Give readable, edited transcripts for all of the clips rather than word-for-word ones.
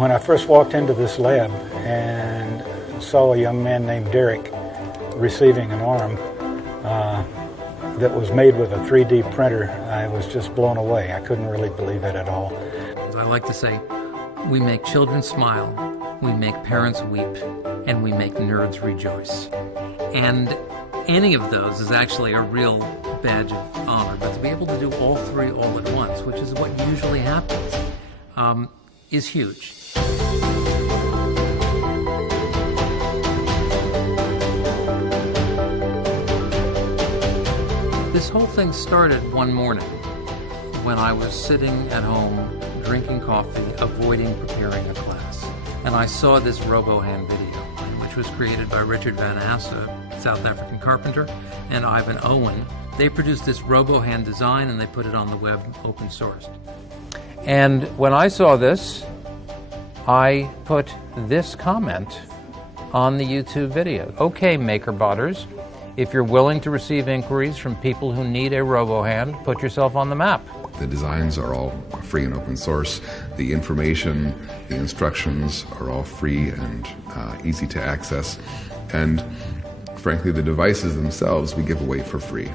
When I first walked into this lab and saw a young man named Derek receiving an arm that was made with a 3D printer, I was just blown away. I couldn't really believe it at all. I like to say, we make children smile, we make parents weep, and we make nerds rejoice. And any of those is actually a real badge of honor. But to be able to do all three all at once, which is what usually happens, is huge. This whole thing started one morning when I was sitting at home drinking coffee, avoiding preparing a class. And I saw this RoboHand video, which was created by Richard Van Ass, a South African carpenter, and Ivan Owen. They produced this RoboHand design and they put it on the web open sourced. And when I saw this, I put this comment on the YouTube video. Okay, MakerBotters, if you're willing to receive inquiries from people who need a RoboHand, put yourself on the map. The designs are all free and open source. The information, the instructions are all free and easy to access. And frankly, the devices themselves we give away for free.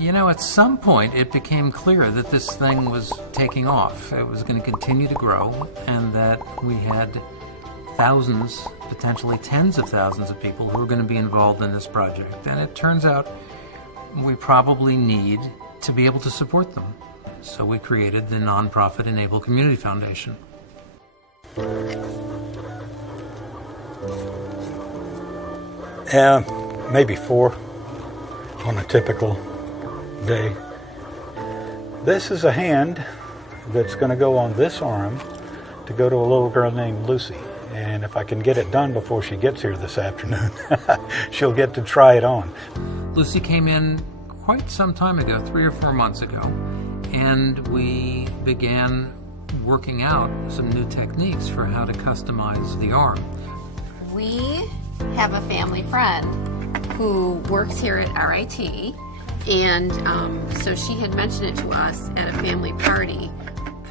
You know, at some point it became clear that this thing was taking off. It was going to continue to grow, and that we had thousands, potentially tens of thousands of people who were going to be involved in this project. And it turns out we probably need to be able to support them. So we created the nonprofit e-NABLE Community Foundation. Maybe 4 on a typical day. This is a hand that's going to go on this arm to go to a little girl named Lucy. And if I can get it done before she gets here this afternoon, she'll get to try it on. Lucy came in quite some time ago, 3 or 4 months ago, and we began working out some new techniques for how to customize the arm. We have a family friend who works here at RIT, and so she had mentioned it to us at a family party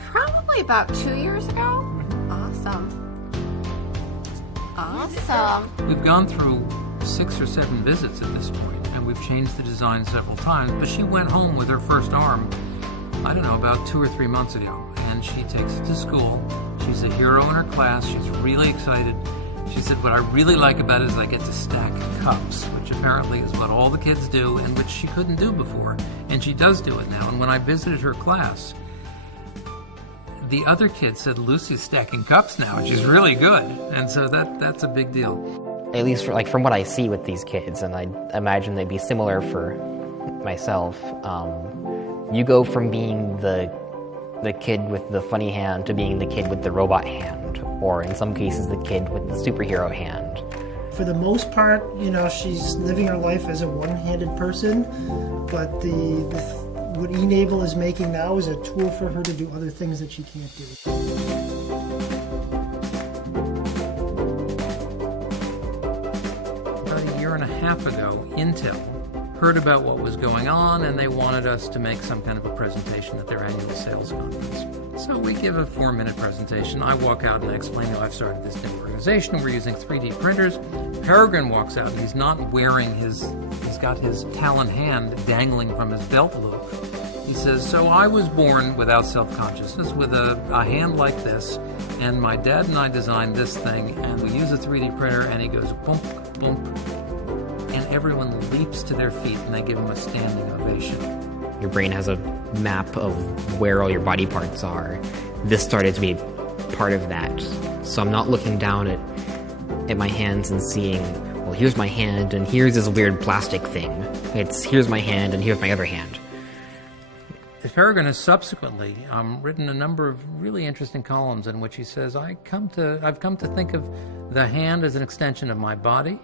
probably about 2 years ago. Awesome. We've gone through 6 or 7 visits at this point, and we've changed the design several times, but she went home with her first arm, I don't know, about 2 or 3 months ago, and she takes it to school. She's a hero in her class. She's really excited. She said, what I really like about it is I get to stack cups, which apparently is what all the kids do and which she couldn't do before, and she does do it now. And when I visited her class, the other kids said, Lucy's stacking cups now, and she's really good. And so that's a big deal. At least from what I see with these kids, and I imagine they'd be similar for myself, you go from being the kid with the funny hand to being the kid with the robot hand, or in some cases the kid with the superhero hand. For the most part, she's living her life as a one-handed person, but what e-NABLE is making now is a tool for her to do other things that she can't do. About a year and a half ago, Intel heard about what was going on, and they wanted us to make some kind of a presentation at their annual sales conference. So we give a 4-minute presentation. I walk out and I explain how I've started this new organization. We're using 3D printers. Peregrine walks out and he's not wearing he's got his talon hand dangling from his belt loop. He says, so I was born without self-consciousness with a hand like this, and my dad and I designed this thing, and we use a 3D printer, and he goes, boom, boom, and everyone leaps to their feet and they give him a standing ovation. Your brain has a map of where all your body parts are. This started to be part of that. So I'm not looking down at my hands and seeing, well, here's my hand and here's this weird plastic thing. It's here's my hand and here's my other hand. Peregrine has subsequently written a number of really interesting columns in which he says, I've come to think of the hand as an extension of my body,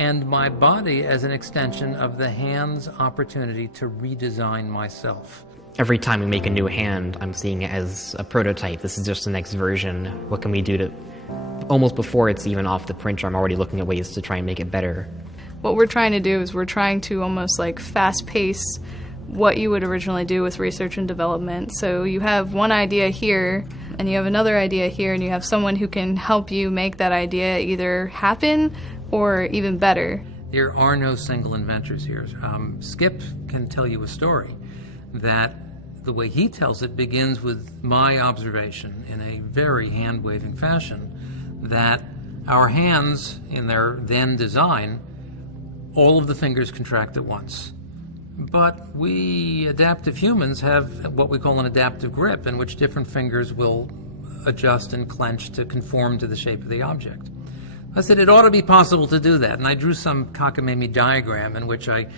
and my body as an extension of the hand's opportunity to redesign myself. Every time we make a new hand, I'm seeing it as a prototype. This is just the next version. What can we do to, almost before it's even off the printer, I'm already looking at ways to try and make it better. What we're trying to do is we're trying to almost fast pace what you would originally do with research and development. So you have one idea here, and you have another idea here, and you have someone who can help you make that idea either happen or even better. There are no single inventors here. Skip can tell you a story that the way he tells it begins with my observation in a very hand-waving fashion that our hands, in their then design, all of the fingers contract at once. But we adaptive humans have what we call an adaptive grip, in which different fingers will adjust and clench to conform to the shape of the object. I said it ought to be possible to do that, and I drew some cockamamie diagram in which I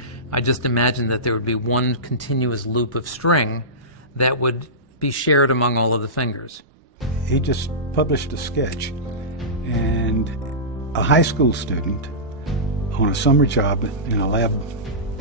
just imagined that there would be one continuous loop of string that would be shared among all of the fingers. He just published a sketch, and a high school student on a summer job in a lab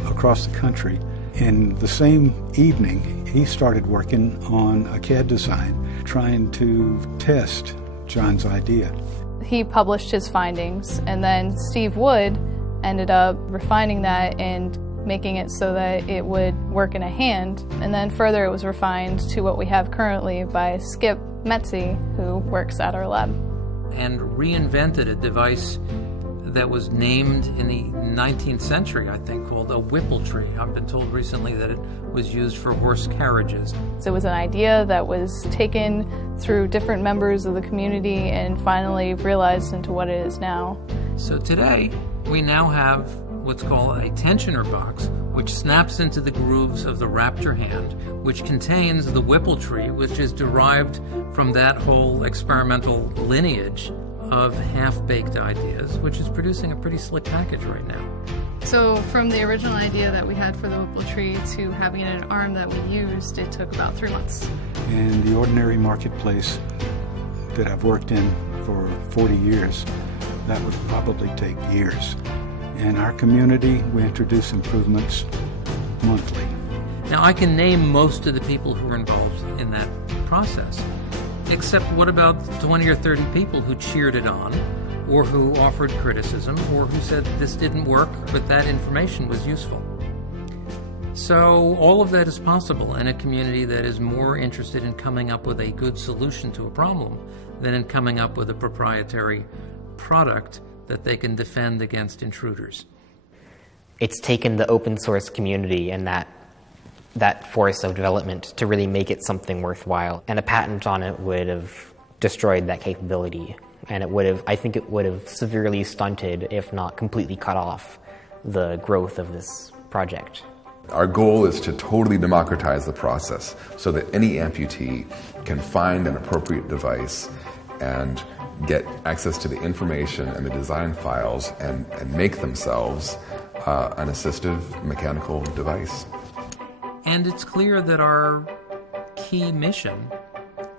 across the country, in the same evening, he started working on a CAD design, trying to test John's idea. He published his findings, and then Steve Wood ended up refining that and making it so that it would work in a hand. And then further it was refined to what we have currently by Skip Metzi, who works at our lab. And reinvented a device that was named in the 19th century, I think, called a whipple tree. I've been told recently that it was used for horse carriages. So it was an idea that was taken through different members of the community and finally realized into what it is now. So today, we now have what's called a tensioner box, which snaps into the grooves of the Raptor hand, which contains the whipple tree, which is derived from that whole experimental lineage of half-baked ideas, which is producing a pretty slick package right now. So from the original idea that we had for the whipple tree to having an arm that we used, it took about 3 months. In the ordinary marketplace that I've worked in for 40 years, that would probably take years. In our community, we introduce improvements monthly. Now, I can name most of the people who are involved in that process. Except what about 20 or 30 people who cheered it on, or who offered criticism, or who said this didn't work, but that information was useful? So all of that is possible in a community that is more interested in coming up with a good solution to a problem than in coming up with a proprietary product that they can defend against intruders. It's taken the open source community and that force of development to really make it something worthwhile. And a patent on it would have destroyed that capability. And I think it would have severely stunted, if not completely cut off, the growth of this project. Our goal is to totally democratize the process so that any amputee can find an appropriate device and get access to the information and the design files and make themselves an assistive mechanical device. And it's clear that our key mission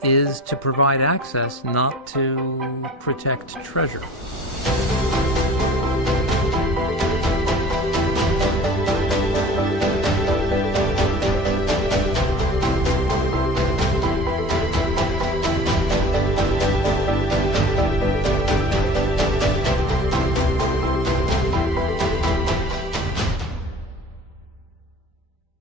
is to provide access, not to protect treasure.